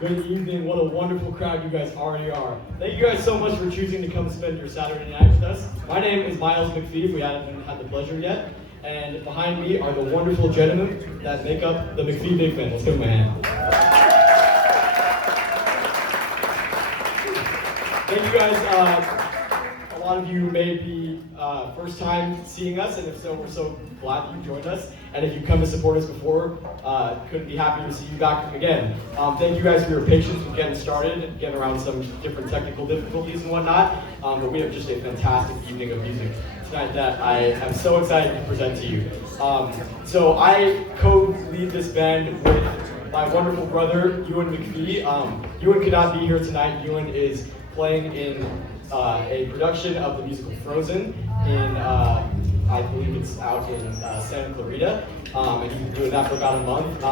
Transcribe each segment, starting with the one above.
Good evening. What a wonderful crowd you guys already are. Thank you guys so much for choosing to come spend your Saturday night with us. My name is McPhee, if we haven't had the pleasure yet. And behind me are the wonderful gentlemen that make up the McPhee Big Band. Let's give them a hand. Thank you guys. A lot of you may be first time seeing us, and if so, we're so glad that you joined us. And if you've come to support us before, couldn't be happier to see you back again. Thank you guys for your patience with getting started and getting around some different technical difficulties and whatnot. But we have just a fantastic evening of music tonight that I am so excited to present to you. So I co-lead this band with my wonderful brother, Ewan McPhee. Ewan could not be here tonight. Ewan is playing in a production of the musical Frozen in, I believe it's out in Santa Clarita, and he's been doing that for about a month.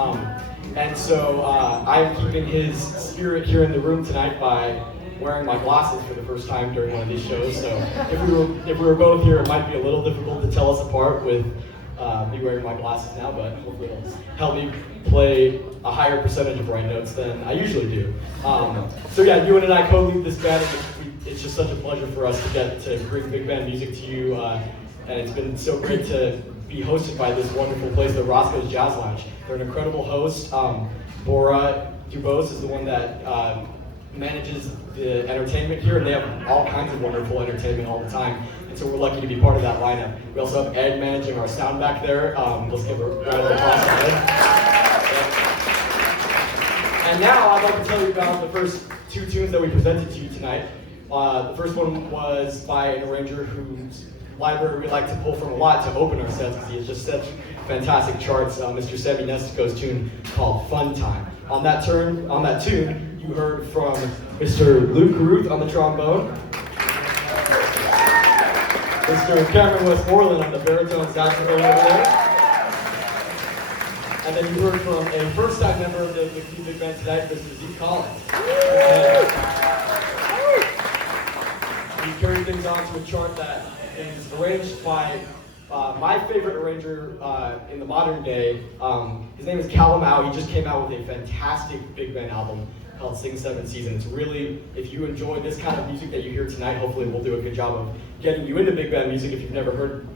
And so I'm keeping his spirit here in the room tonight by wearing my glasses for the first time during one of these shows. So if we were both here, it might be a little difficult to tell us apart with me wearing my glasses now, but hopefully it'll help me play a higher percentage of right notes than I usually do. So yeah, Ewan and I co-lead this band. It's just such a pleasure for us to get to bring big band music to you, and it's been so great to be hosted by this wonderful place, the Roscoe's Jazz Lounge. They're an incredible host. Bora Dubose is the one that manages the entertainment here, and they have all kinds of wonderful entertainment all the time. And so we're lucky to be part of that lineup. We also have Ed managing our sound back there. Let's give a round of applause to Ed. And now I'd like to tell you about the first two tunes that we presented to you tonight. The first one was by an arranger whose library we like to pull from a lot to open our sets because he has just such fantastic charts. Mr. Sammy Nestico's tune called Fun Time. On that tune, you heard from Mr. Luke Ruth on the trombone, Mr. Cameron Westmoreland on the baritone saxophone over there. And then you heard from a first-time member of the McPhee Big Band tonight, Mr. Zeke Collins. He carried things on to a chart that is arranged by my favorite arranger in the modern day. His name is Callum Au. He just came out with a fantastic big band album called Sing Seven Seasons. Really, if you enjoy this kind of music that you hear tonight, hopefully we'll do a good job of getting you into big band music if you've never heard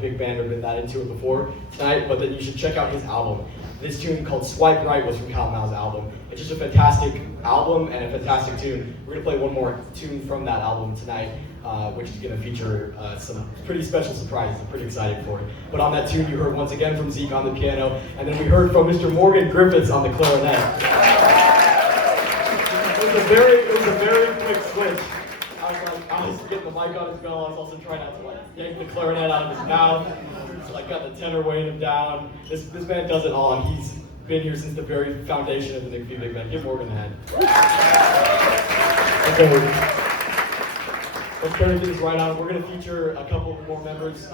big band or been that into it before tonight, but then you should check out his album. This tune called Swipe Right was from Callum Au's album. It's just a fantastic album and a fantastic tune. We're gonna play one more tune from that album tonight, which is gonna feature some pretty special surprises. I'm pretty excited for it. But on that tune, you heard once again from Zeke on the piano, and then we heard from Mr. Morgan Griffiths on the clarinet. It was a very quick switch. I was getting the mic on his bell. I was also trying not to yank the clarinet out of his mouth. So I got the tenor weighing him down. This band does it all, and he's been here since the very foundation of the McPhee Big Band. Give Morgan a hand. Okay, let's turn into this right on. We're going to feature a couple more members,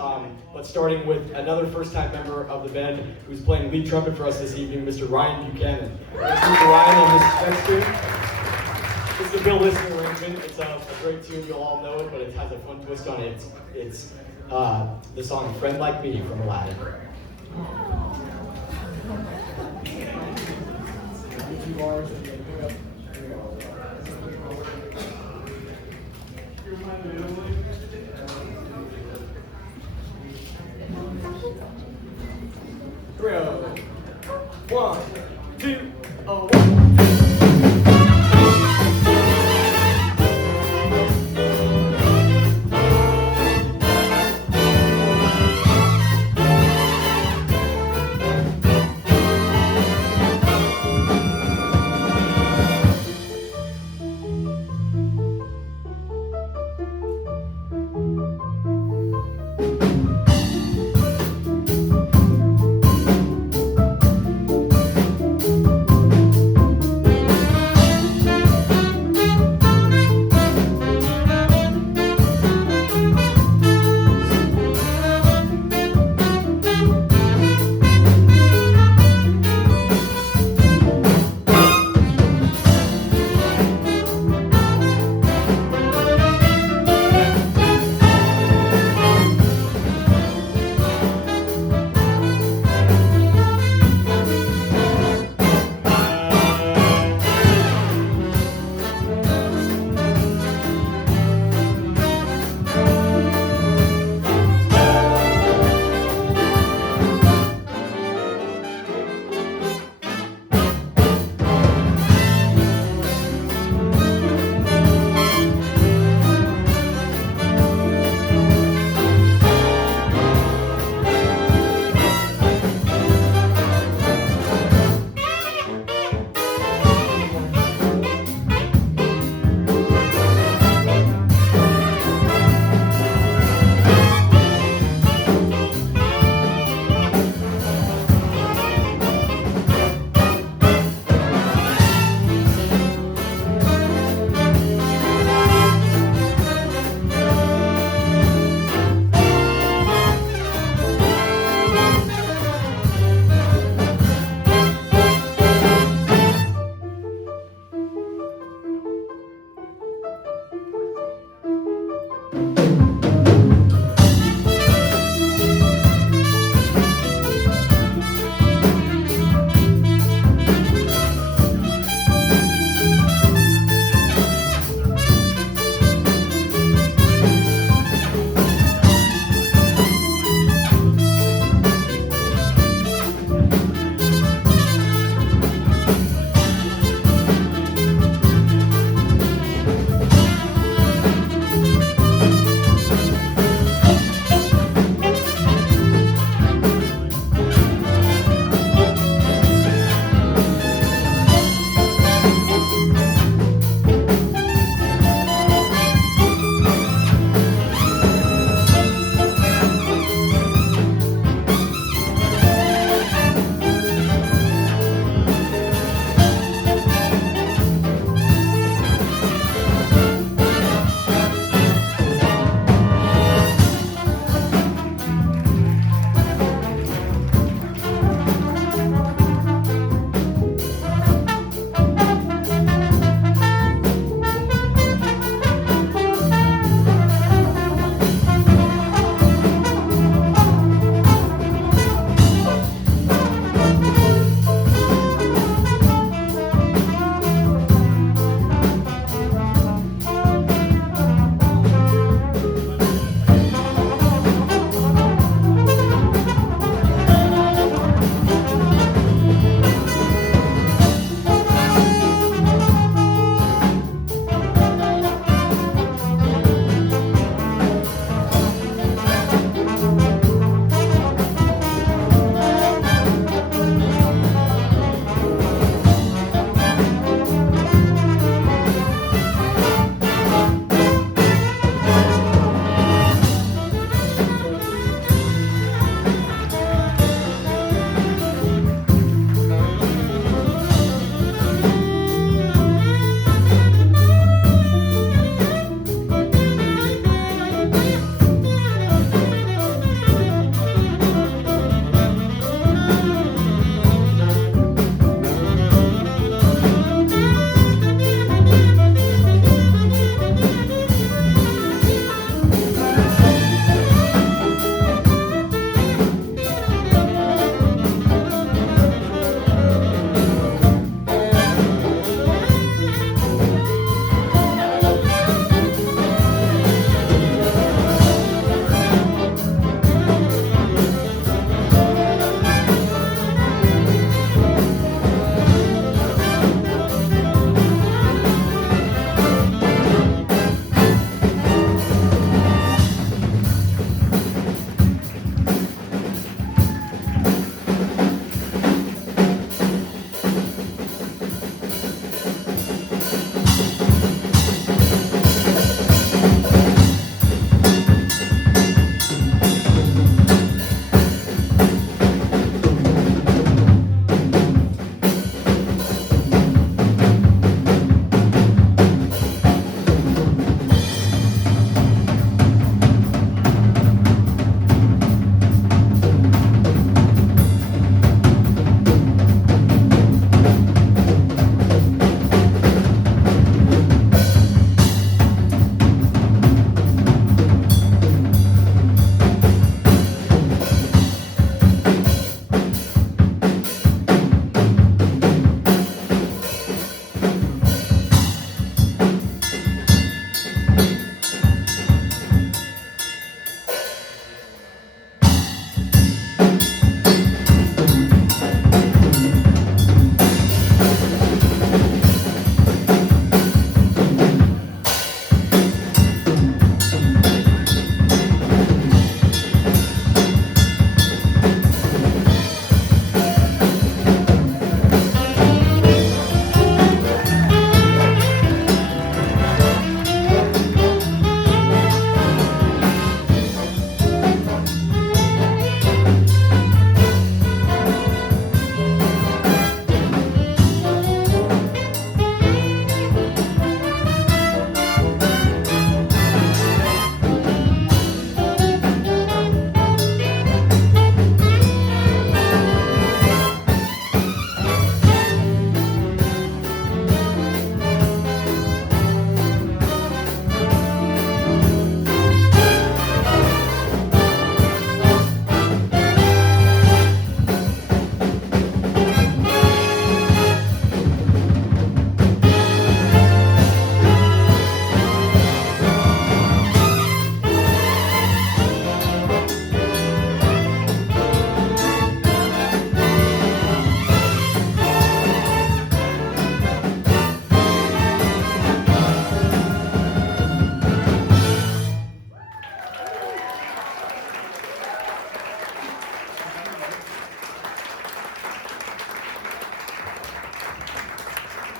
but starting with another first-time member of the band who's playing lead trumpet for us this evening, Mr. Ryan Buchanan. Mr. Ryan on this next tune. It's the Bill Listening arrangement. It's a great tune. You'll all know it, but it has a fun twist on it. It's the song "Friend Like Me" from Aladdin. Three, one, two, oh, one.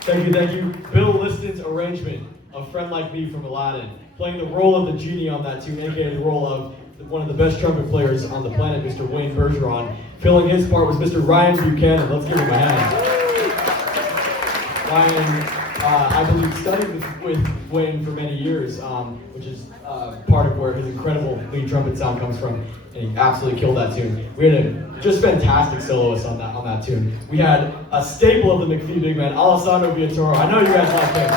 Thank you. Bill Liston's arrangement, A Friend Like Me from Aladdin, playing the role of the genie on that tune, aka the role of one of the best trumpet players on the planet, Mr. Wayne Bergeron. Filling his part was Mr. Ryan Buchanan. Let's give him a hand. Ryan, I believe, studied with Wayne for many years, which is part of where his incredible lead trumpet sound comes from, and he absolutely killed that tune. We had a just fantastic soloist on that tune. We had a staple of the McPhee big man, Alessandro Viatoro. I know you guys like him.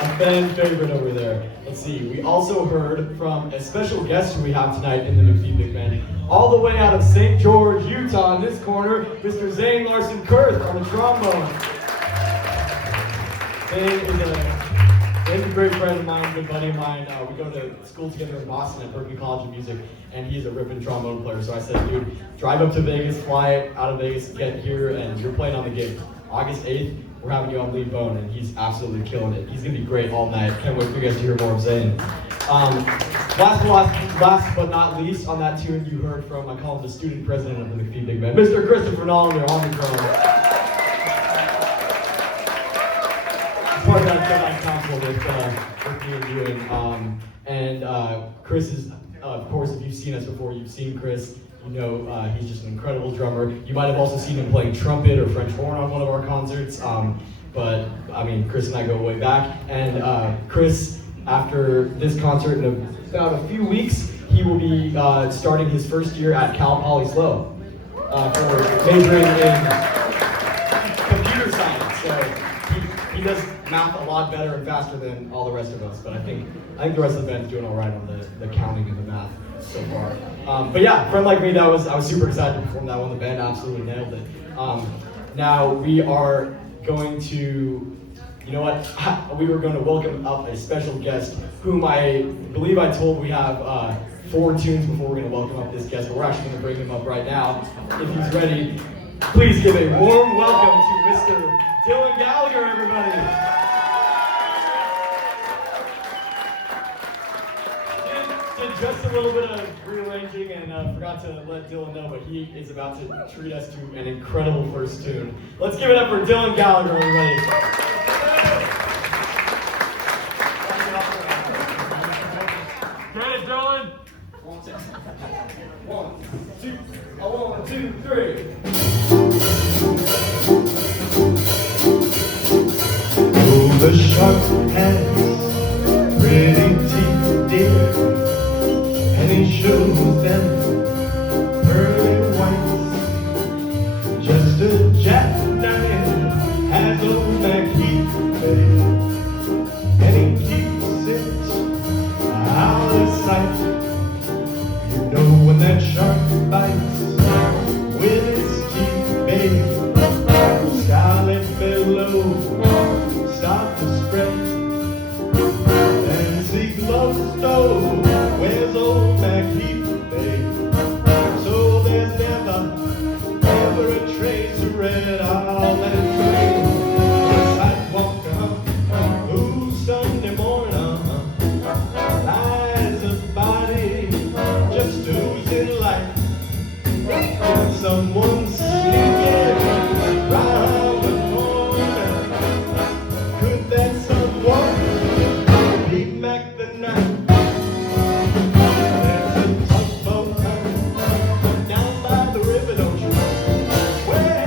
A fan favorite over there. Let's see. We also heard from a special guest who we have tonight in the McPhee big band, all the way out of St. George, Utah, in this corner, Mr. Zane Larson Kurth on the trombone. Zane is a great friend of mine, good buddy of mine. We go to school together in Boston at Berklee College of Music, and he's a ripping trombone player. So I said, dude, drive up to Vegas, fly out of Vegas, get here, and you're playing on the gig. August 8th, we're having you on lead bone, and he's absolutely killing it. He's gonna be great all night. Can't wait for you guys to hear more of Zane. Last but not least, on that tune, you heard from, I call him the student president of the McPhee Big Band, Mr. Christopher Nolan on the drum. Part of that Jedi Council with me and you, and Chris is, of course, if you've seen us before, you've seen Chris. You know he's just an incredible drummer. You might have also seen him playing trumpet or French horn on one of our concerts. But I mean, Chris and I go way back. And Chris, after this concert in about a few weeks, he will be starting his first year at Cal Poly SLO for majoring in computer science. So he does math a lot better and faster than all the rest of us. But I think the rest of the band's doing all right on the counting and the math so far. But yeah, Friend Like Me, I was super excited to perform that one. The band absolutely nailed it. Now we are going to, you know what? We were going to welcome up a special guest whom I believe I told we have 4 tunes before we're going to welcome up this guest, but we're actually going to bring him up right now. If he's ready, please give a warm welcome to Mr. Dylan Gallagher, everybody. Just a little bit of rearranging and forgot to let Dylan know, but he is about to treat us to an incredible first tune. Let's give it up for Dylan Gallagher, everybody. Get it, Dylan? 1, 2, 3. Oh, the shark has pretty teeth, dear, and he shows them pearly whites. Just a jackknife has old McPhee, and he keeps it out of sight. You know when that shark bites with his teeth, babe, scarlet billows start to spread, and see gloves though. Where's old McPhee, babe? So there's never a trace of red. I'll let it rain. The sidewalk, ooh, Sunday morning, lies a body just oozing light. And someone's singing round the corner. Could that someone be Mac the Knife? There's a tugboat coming down by the river, don't you know? Where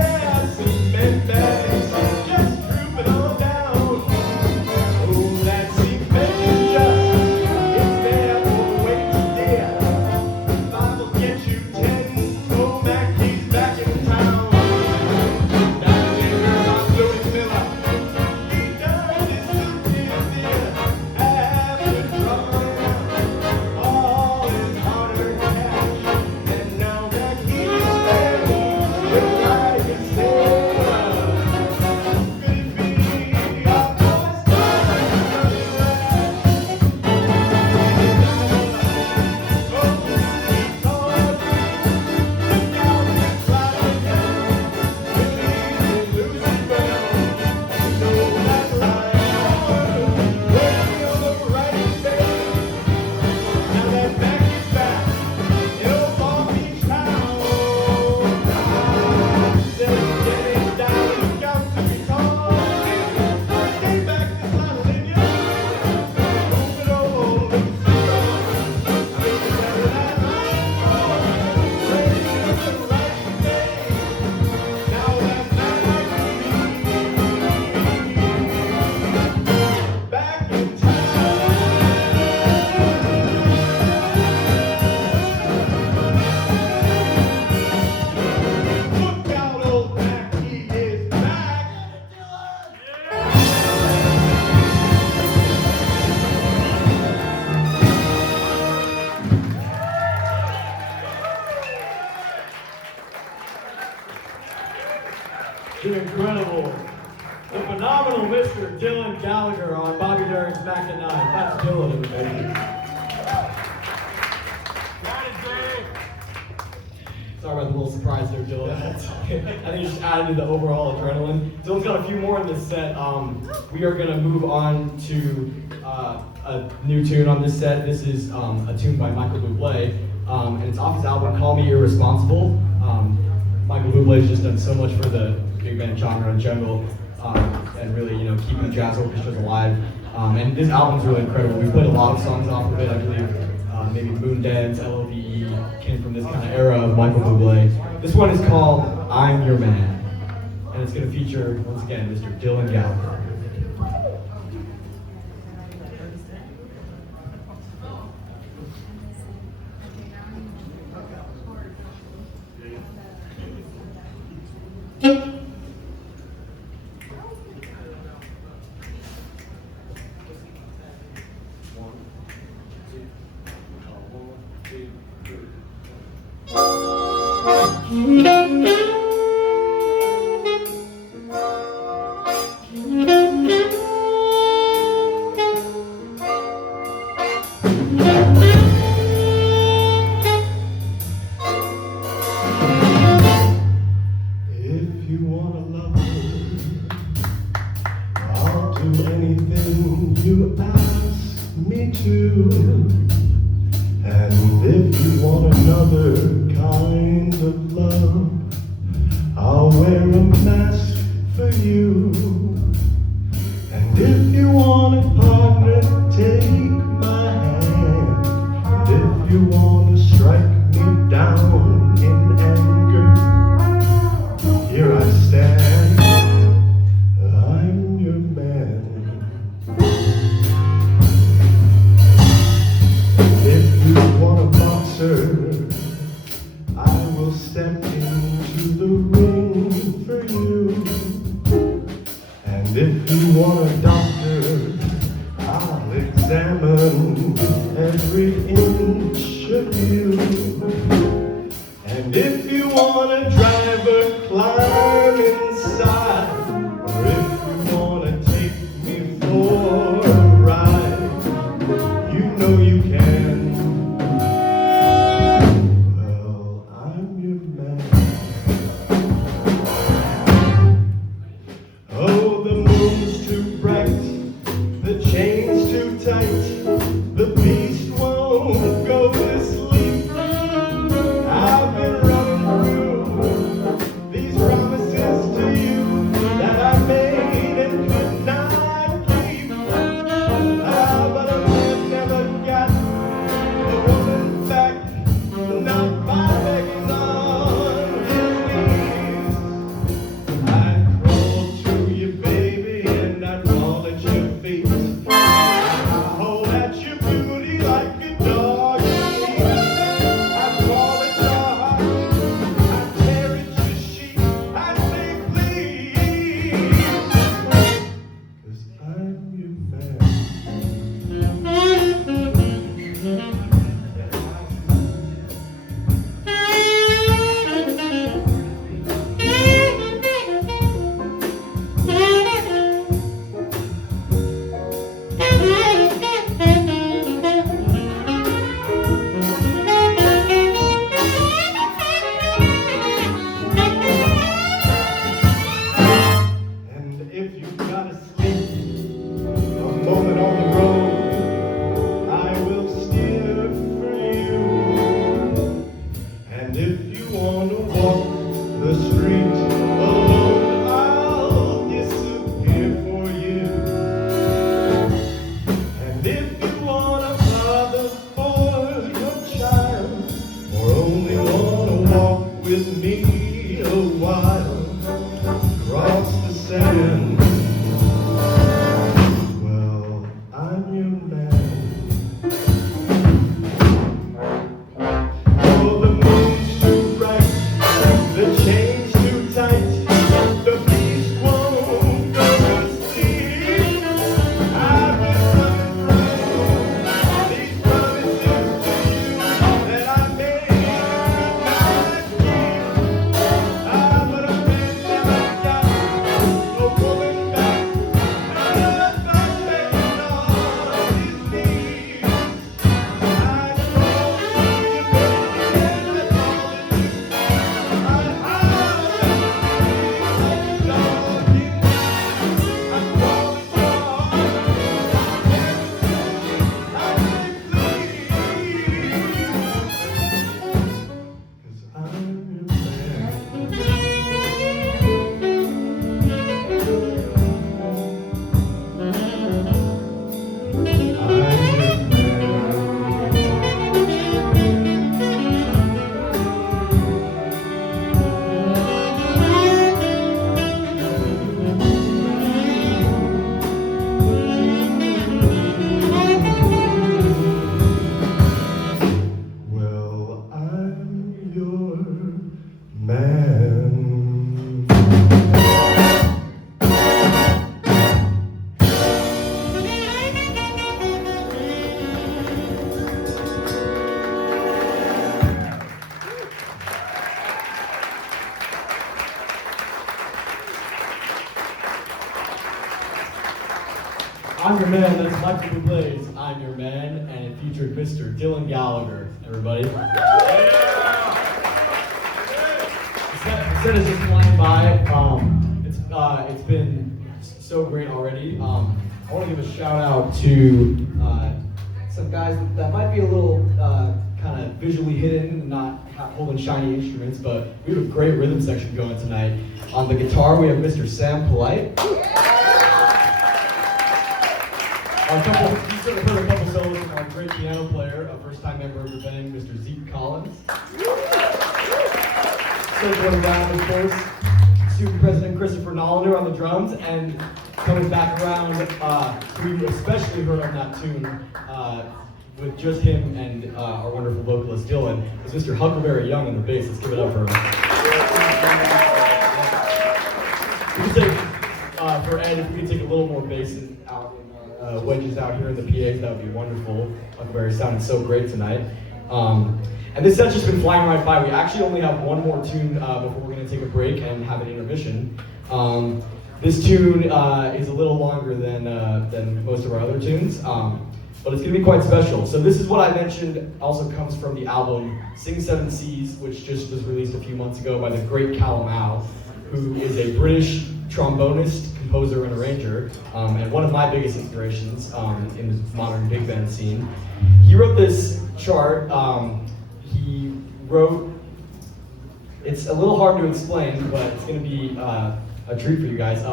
The incredible, the phenomenal Mr. Dylan Gallagher on Bobby Darin's Back at 9. That's Dylan, everybody. Sorry about the little surprise there, Dylan. I think it just added to the overall adrenaline. Dylan's got a few more in this set. We are going to move on to a new tune on this set. This is a tune by Michael Bublé, and it's off his album Call Me Irresponsible. Michael Bublé has just done so much for the big band genre in general, and really, keeping jazz orchestras alive. And this album's really incredible. We played a lot of songs off of it, I believe. Maybe Moon Dance, LOVE came from this kind of era of Michael Bublé. This one is called I'm Your Man, and it's going to feature, once again, Mr. Dylan Gallagher. I'm Your Man, that's Michael Bublé's I'm Your Man, and it featured Mr. Dylan Gallagher, everybody. Instead of just flying by, it's been so great already. I want to give a shout out to some guys that might be a little kind of visually hidden, not holding shiny instruments, but we have a great rhythm section going tonight. On the guitar, we have Mr. Sam Polite. You sort of heard a couple solos from our great piano player, a first-time member of the band, Mr. Zeke Collins. Circling around, of course, student president Christopher Nollender on the drums, and coming back around, who you especially heard on that tune, with just him and our wonderful vocalist Dylan, is Mr. Huckleberry Young on the bass. Let's give it up for him. We can take, for Ed, if we could take a little more bass out, wedges out here in the PAs, that would be wonderful. Huckleberry sounded so great tonight. And this set's just been flying right by. We actually only have one more tune before we're going to take a break and have an intermission. This tune is a little longer than most of our other tunes, but it's going to be quite special. So this is what I mentioned also comes from the album Sing Seven Seas, which just was released a few months ago by the great Callum Howe, who is a British trombonist, composer, and arranger, and one of my biggest inspirations in the modern big band scene. He wrote this chart. He wrote, it's a little hard to explain, but it's going to be a treat for you guys.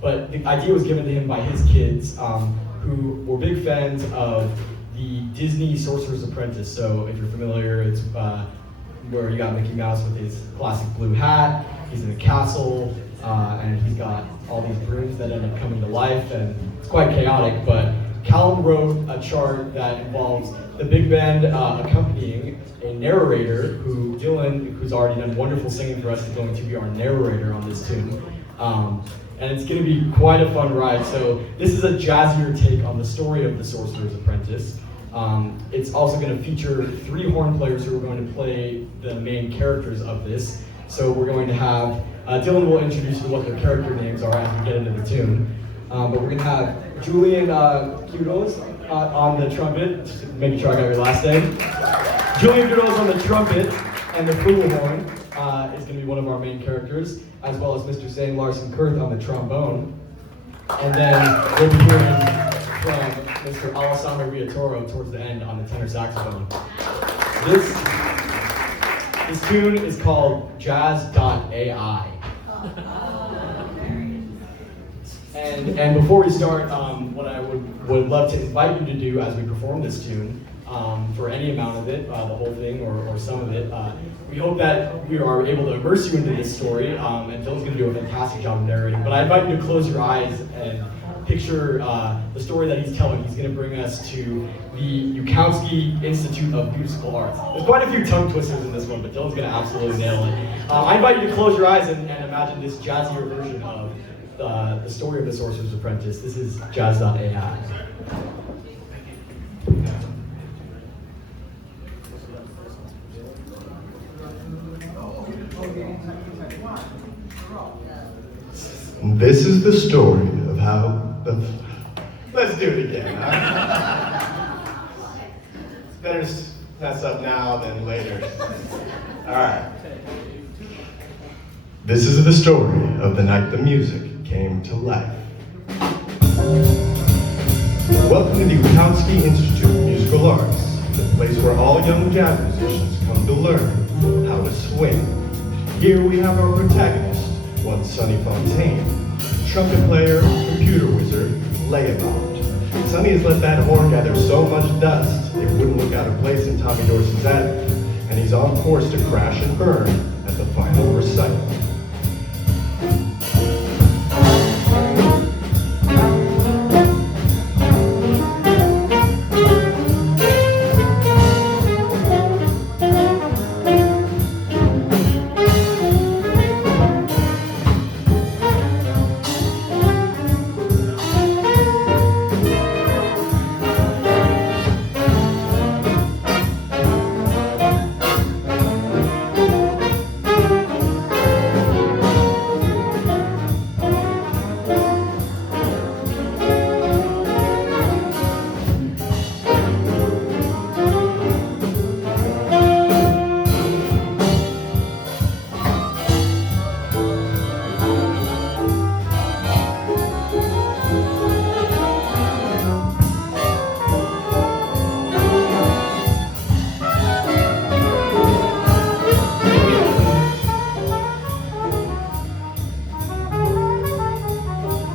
But the idea was given to him by his kids, who were big fans of the Disney Sorcerer's Apprentice. So if you're familiar, it's where you got Mickey Mouse with his classic blue hat. He's in a castle, and he's got all these brooms that end up coming to life, and it's quite chaotic. But Callum wrote a chart that involves the big band accompanying a narrator, who Dylan, who's already done wonderful singing for us, is going to be our narrator on this tune. And it's going to be quite a fun ride. So this is a jazzier take on the story of the Sorcerer's Apprentice. It's also going to feature 3 horn players who are going to play the main characters of this. So we're going to have, Dylan will introduce you what their character names are as we get into the tune. But we're going to have Julian Kudos on the trumpet, just making sure I got your last name. Julian Kudos on the trumpet, and the flugelhorn is going to be one of our main characters, as well as Mr. Zane Larson-Kurth on the trombone. And then we'll be hearing from Mr. Alessandro Riatoro towards the end on the tenor saxophone. This tune is called Jazz.ai. And before we start, what I would love to invite you to do as we perform this tune, for any amount of it, the whole thing or some of it, we hope that we are able to immerse you into this story, and Dylan's going to do a fantastic job of narrating. But I invite you to close your eyes and picture the story that he's telling. He's going to bring us to the Ukowski Institute of Musical Arts. There's quite a few tongue twisters in this one, but Dylan's going to absolutely nail it. I invite you to close your eyes and imagine this jazzier version of the story of the Sorcerer's Apprentice. This is Jazz.ai. This is the story of how the... Let's do it again. It's better to mess up now than later. All right. This is the story of the night the music came to life. Welcome to the Ukowski Institute of Musical Arts, the place where all young jazz musicians come to learn how to swing. Here we have our protagonist, one Sonny Fontaine, trumpet player, computer wizard, layabout. Sonny has let that horn gather so much dust it wouldn't look out of place in Tommy Dorsey's attic, and he's on course to crash and burn at the final recital.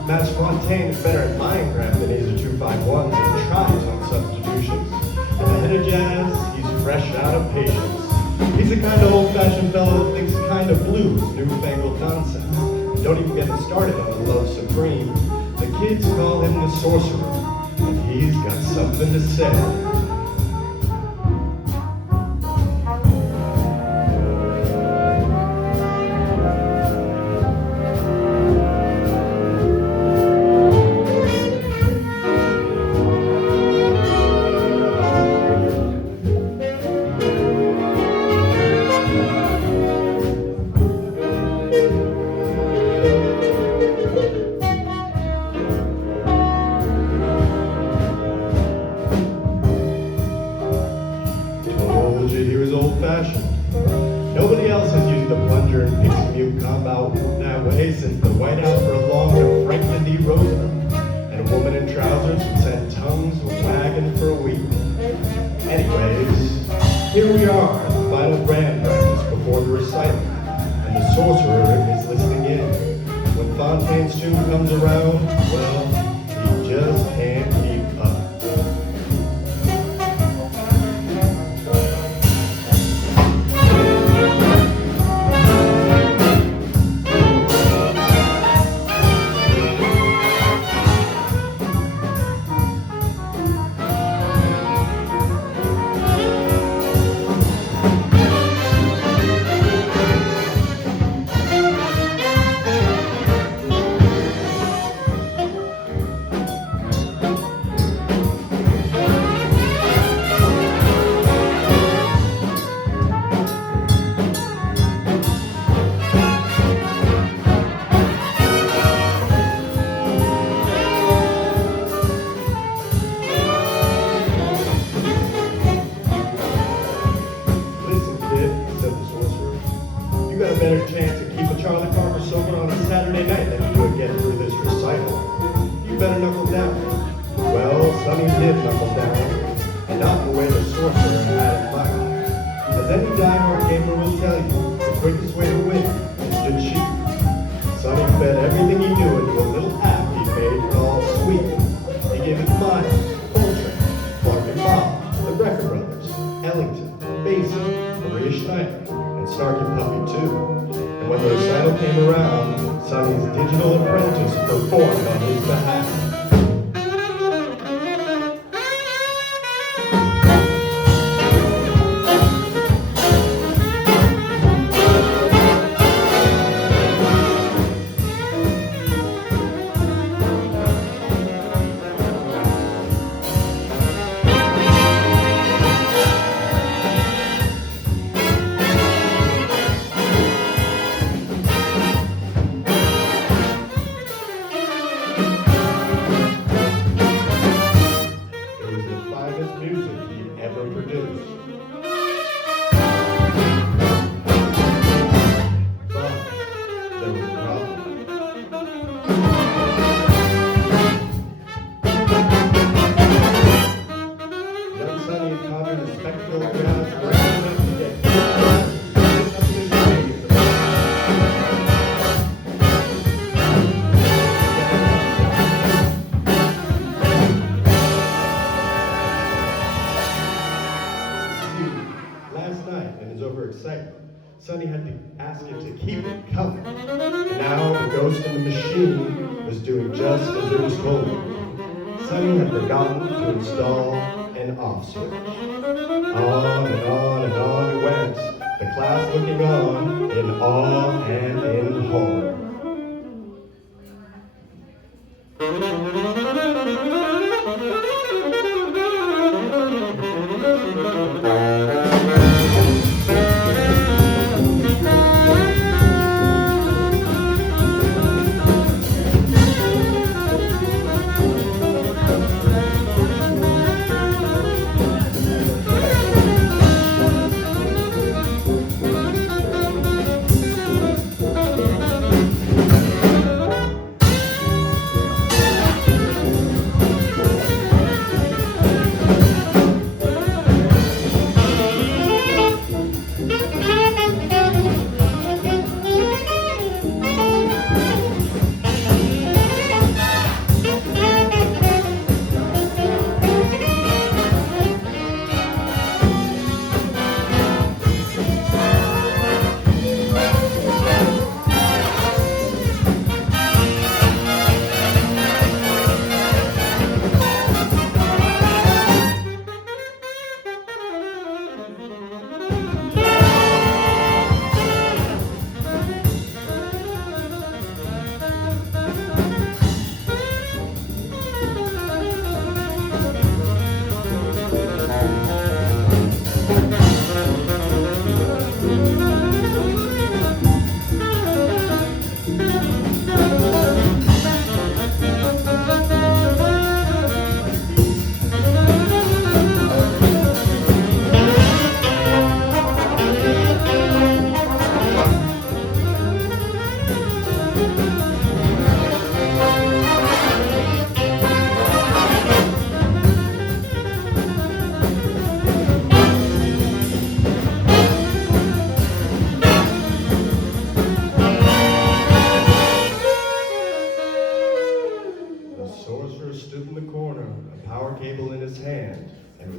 Match Fontaine is better at Minecraft than he's a 251 and tries on substitutions. At the head of Jazz, he's fresh out of patience. He's the kind of old-fashioned fellow that thinks kind of blue is newfangled nonsense. And don't even get him started on the love supreme. The kids call him the sorcerer, and he's got something to say. Nobody else has used the plunger and pixie mute combo that way since the White House belonged to Franklin D. Roosevelt, and a woman in trousers who said tongues were wagging for a week. Anyways, here we are at the final band practice before the recital, and the sorcerer is listening in. When Fontaine's tune comes around, well, he just can't keep up. You got a better chance to keep a Charlie Parker sober on a Saturday night than you do getting through this recital. You better knuckle down. Well, Sonny did knuckle down, and not the way the sorcerer had in mind. As any diehard gamer will tell you, the quickest way to win is to cheat. Sonny fed everything he knew into a little app he made called Sweet. He gave it Miles, Coltrane, Clark and Bob, the Brecker Brothers, Ellington, Basie, Maria Schneider, and Snarky Puppy too. And when the recital came around, Sonny's digital apprentice performed on his behalf. Music he ever produced. But there was a problem. Young Sonny encountered a spectral jazz brand enough to get up to his grave. Last night, in his overexcitement, Sonny had to ask it to keep it coming. And now the ghost in the machine was doing just as it was told. Sonny had forgotten to install an off switch. On and on and on it went, the class looking on in awe and in horror.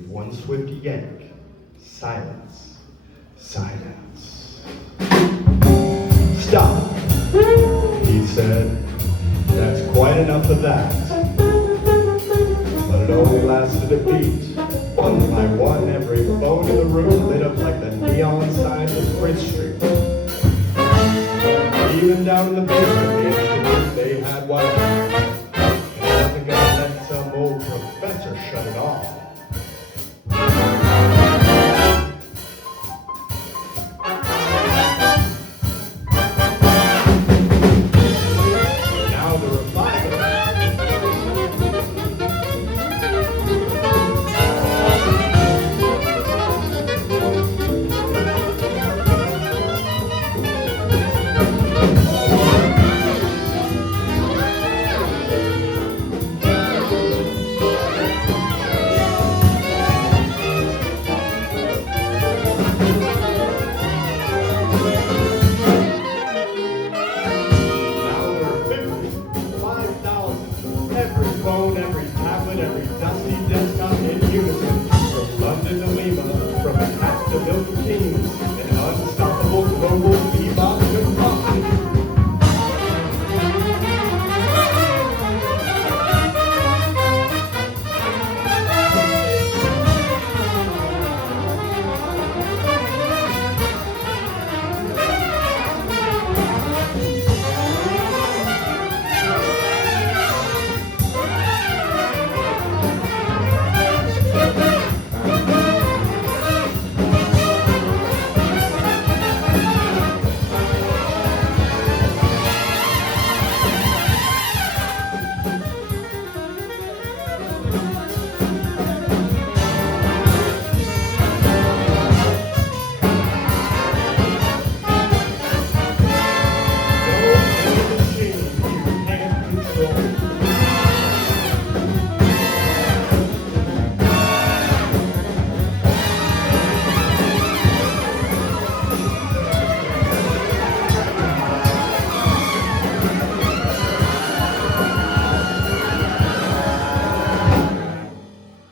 one swift yank. Silence. Silence. Stop, he said. That's quite enough of that. But it only lasted a beat. One by one, every phone in the room lit up like the neon signs of Bridge Street. Even down in the basement, the instruments they had Wi-Fi. And I wasn't gonna let some old professor shut it off. Now the revival. Every tablet, every dusty desktop in unison. From London to Lima, from Manhattan to Milton Keynes, an unstoppable global bebop democracy.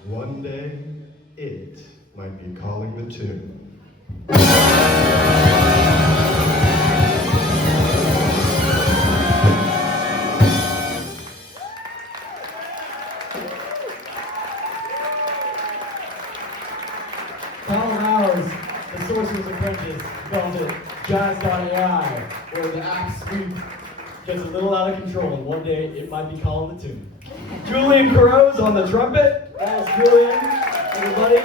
One day, it might be calling the tune. Colin Hours, the Sorcerer's Apprentice, calls it Jazz.ai, where the app suite gets a little out of control, and one day it might be calling the tune. Julian Carroz on the trumpet. That's Julian, everybody.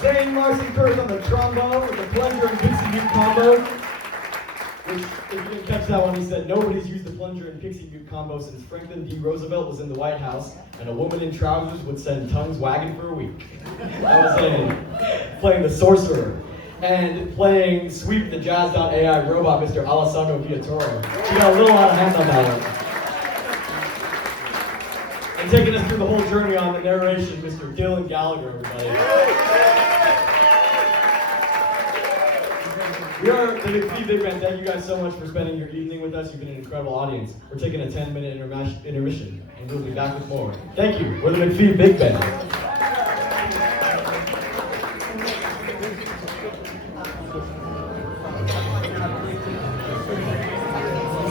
Zane Larson Kurth on the trombone with the plunger and pixie mute combo. Which, if you didn't catch that one, he said nobody's used the plunger and pixie mute combo since Franklin D. Roosevelt was in the White House, and a woman in trousers would send tongues wagging for a week. That was Zane, playing the sorcerer. And playing Sweep the Jazz.ai robot, Mr. Alessandro Viatore. He got a little out of hand on that one. And taking us through the whole journey on the narration, Mr. Dylan Gallagher, everybody. We are the McPhee Big Band. Thank you guys so much for spending your evening with us. You've been an incredible audience. We're taking a 10-minute intermission, and we'll be back with more. Thank you. We're the McPhee Big Band.